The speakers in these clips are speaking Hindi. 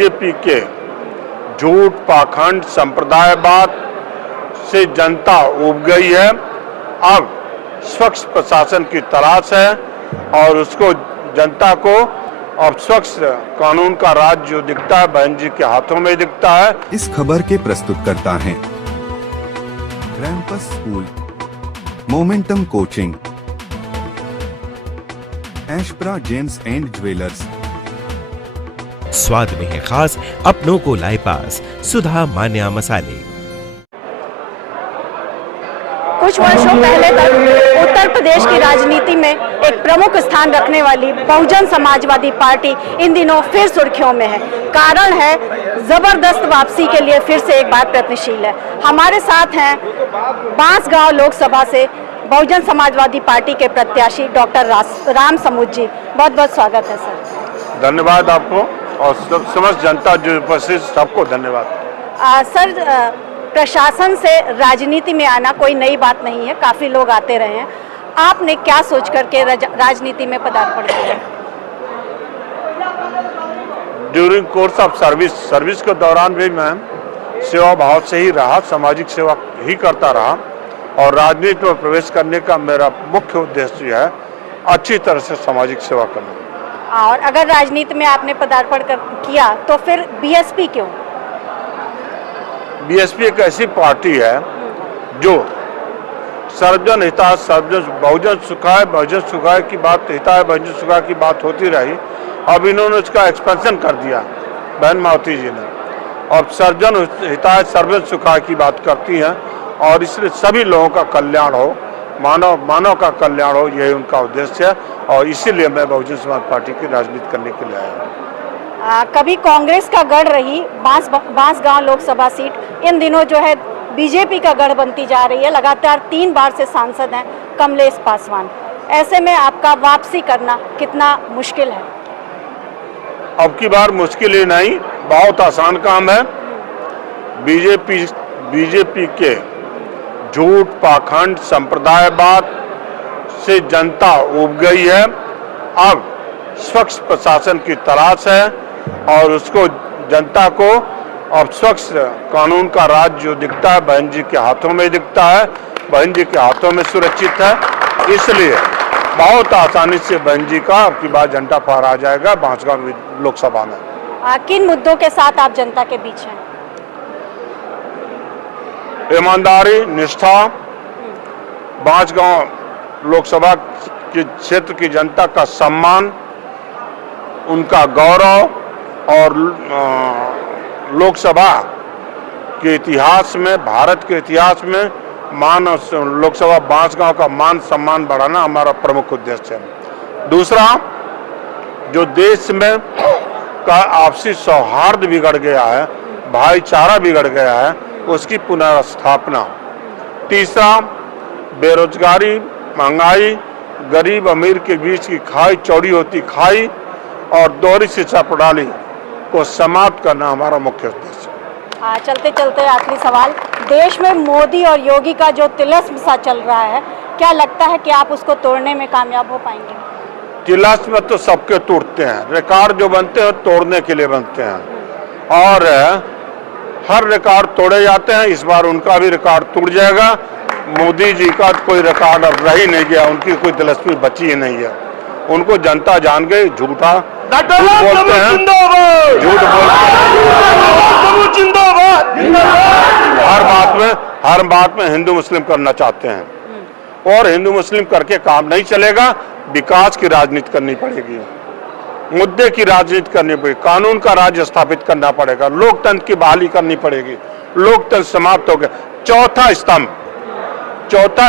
बीजेपी के झूठ, पाखंड, संप्रदायवाद से जनता उब गई है। अब स्वच्छ प्रशासन की तलाश है और उसको जनता को अब स्वच्छ कानून का राज जो दिखता है बहन जी के हाथों में दिखता है। इस खबर के प्रस्तुतकर्ता हैं रैंपस स्कूल, मोमेंटम कोचिंग, एशप्रा जेम्स एंड ज्वेलर्स। स्वाद में है खास, अपनों को लाए पास, सुधा मान्या मसाले। कुछ वर्षों पहले तक उत्तर प्रदेश की राजनीति में एक प्रमुख स्थान रखने वाली बहुजन समाजवादी पार्टी इन दिनों फिर सुर्खियों में है। कारण है जबरदस्त वापसी के लिए फिर से एक बार प्रयत्नशील है। हमारे साथ हैं बांसगांव लोकसभा से बहुजन समाजवादी पार्टी के प्रत्याशी डॉक्टर राम समुद्र जी। बहुत बहुत स्वागत है सर। धन्यवाद आपको और समस्त जनता जो उपस्थित सबको धन्यवाद। सर, प्रशासन से राजनीति में आना कोई नई बात नहीं है, काफी लोग आते रहे हैं। आपने क्या सोच करके राजनीति में पदार्पण किया? ड्यूरिंग कोर्स ऑफ सर्विस के दौरान भी मैं सेवा भाव से ही रहा, सामाजिक सेवा ही करता रहा और राजनीति में प्रवेश करने का मेरा मुख्य उद्देश्य है अच्छी तरह से सामाजिक सेवा करना। और अगर राजनीति में आपने पदार्पण किया तो फिर बीएसपी क्यों? बीएसपी एक ऐसी पार्टी है जो सर्वजन हिताय बहुजन सुखाय की बात, हिताय बहुजन सुखाय की बात होती रही। अब इन्होंने उसका एक्सपेंशन कर दिया बहन मावती जी ने, अब सर्वजन हिताय सर्वजन सुखाय की बात करती हैं और इसलिए सभी लोगों का कल्याण हो, मानव का कल्याण हो, यही उनका उद्देश्य है और इसीलिए मैं बहुजन समाज पार्टी की राजनीति करने के लिए आया हूँ। कभी कांग्रेस का गढ़ रही बांसगांव लोकसभा सीट, इन दिनों जो है बीजेपी का गढ़ बनती जा रही है। लगातार 3 बार से सांसद हैं कमलेश पासवान। ऐसे में आपका वापसी करना कितना मुश्किल है? अब की बार मुश्किल ही नहीं, बहुत आसान काम है। बीजेपी के झूठ, पाखंड, संप्रदायवाद से जनता उब गई है। अब स्वच्छ प्रशासन की तलाश है और उसको जनता को अब स्वच्छ कानून का राज जो दिखता है बहन जी के हाथों में दिखता है, बहन जी के हाथों में सुरक्षित है। इसलिए बहुत आसानी से बहन जी का अब की बार झंडा फहरा जाएगा बांसगांव लोकसभा में। किन मुद्दों के साथ आप जनता के बीच हैं? ईमानदारी, निष्ठा, बांसगांव लोकसभा के क्षेत्र की जनता का सम्मान, उनका गौरव और लोकसभा के इतिहास में, भारत के इतिहास में मान और लोकसभा बांसगांव का मान सम्मान बढ़ाना हमारा प्रमुख उद्देश्य है। दूसरा, जो देश में का आपसी सौहार्द बिगड़ गया है, भाईचारा बिगड़ गया है, उसकी पुनर्स्थापना। तीसरा, बेरोजगारी, महंगाई, गरीब अमीर के बीच की खाई चौड़ी होती खाई और दोहरी शिक्षा प्रणाली को समाप्त करना हमारा मुख्य उद्देश्य है। चलते चलते आखिरी सवाल, देश में मोदी और योगी का जो तिलिस्म सा चल रहा है, क्या लगता है कि आप उसको तोड़ने में कामयाब हो पाएंगे? तिलिस्म में तो सबके टूटते हैं, रिकॉर्ड जो बनते हैं तोड़ने के लिए बनते हैं और हर रिकॉर्ड तोड़े जाते हैं। इस बार उनका भी रिकॉर्ड टूट जाएगा। मोदी जी का कोई रिकॉर्ड अब रह ही नहीं गया, उनकी कोई दिलचस्पी बची ही नहीं है। उनको जनता जान गई, झूठ बोलते हैं, झूठ बोलते हैं, हर बात में हिंदू मुस्लिम करना चाहते हैं और हिंदू मुस्लिम करके काम नहीं चलेगा। विकास की राजनीति करनी पड़ेगी, मुद्दे की राजनीति करनी पड़ेगी, कानून का राज स्थापित करना पड़ेगा, लोकतंत्र की बहाली करनी पड़ेगी। लोकतंत्र समाप्त हो गया। चौथा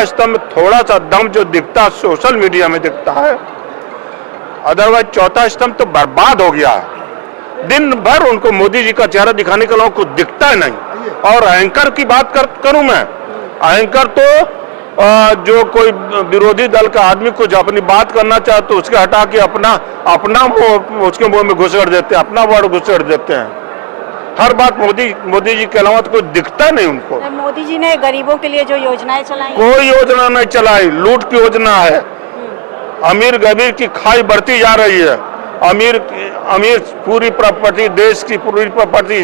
स्तंभ थोड़ा सा दम जो दिखता सोशल मीडिया में दिखता है, अदरवाइज चौथा स्तंभ तो बर्बाद हो गया है। दिन भर उनको मोदी जी का चेहरा दिखाने के लोगों को दिखता है नहीं। और अहंकार की बात करूं मैं, अहंकार तो जो कोई विरोधी दल का आदमी कुछ अपनी बात करना चाहे तो उसके हटा के अपना मुंह उसके मुंह में घुसेड़ देते हैं, अपना वर्ड घुसेड़ देते हैं। हर बात मोदी जी के अलावा तो कोई दिखता नहीं उनको। मोदी जी ने गरीबों के लिए जो योजनाएं चलाई, कोई योजना नहीं चलाई, लूट की योजना है। अमीर गरीब की खाई बढ़ती जा रही है। अमीर अमीर पूरी प्रॉपर्टी, देश की पूरी प्रॉपर्टी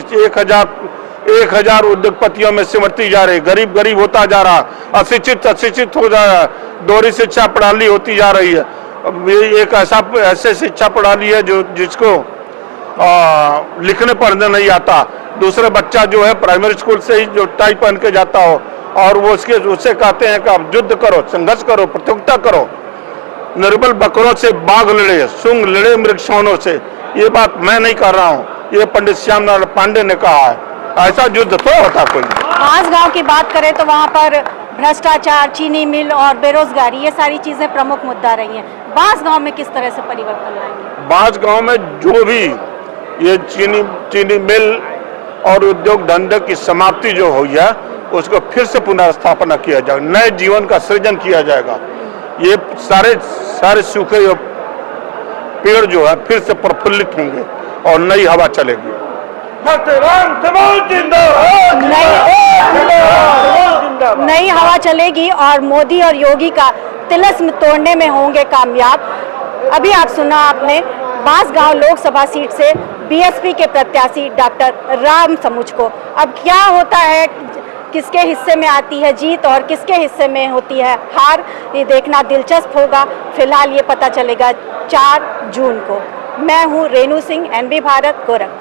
1000 उद्योगपतियों में सिमटती जा रही, गरीब गरीब होता जा रहा, अशिक्षित हो जा रहा, दोहरी शिक्षा प्रणाली होती जा रही है। ये एक ऐसे शिक्षा प्रणाली है जिसको लिखने पढ़ने नहीं आता। दूसरे बच्चा जो है प्राइमरी स्कूल से ही जो टाई पहन के जाता हो और वो उससे कहते हैं कि आप युद्ध करो, संघर्ष करो, प्रतियोगिता करो, निर्बल बकरों से बाघ लड़े, सुंग लड़े मृगशावनों से। ये बात मैं नहीं कर रहा हूँ, ये पंडित श्याम नारायण पांडे ने कहा है। ऐसा युद्ध तो होता कोई। बांसगांव की बात करें तो वहाँ पर भ्रष्टाचार, चीनी मिल और बेरोजगारी, ये सारी चीजें प्रमुख मुद्दा रही हैं। बांसगांव में किस तरह से परिवर्तन लाएंगे? बांसगांव में जो भी ये चीनी मिल और उद्योग धंधे की समाप्ति जो हुई है उसको फिर से पुनर्स्थापना किया जाएगा, नए जीवन का सृजन किया जाएगा। ये सारे सूखे पेड़ जो है फिर से प्रफुल्लित होंगे और नई हवा चलेगी। नई हवा चलेगी और मोदी और योगी का तिलिस्म तोड़ने में होंगे कामयाब। अभी आप सुना आपने बांसगांव लोकसभा सीट से बीएसपी के प्रत्याशी डॉक्टर राम समुच को। अब क्या होता है, किसके हिस्से में आती है जीत और किसके हिस्से में होती है हार, ये देखना दिलचस्प होगा। फिलहाल ये पता चलेगा 4 जून को। मैं हूँ रेणु सिंह, एनबी भारत, गोरखपुर।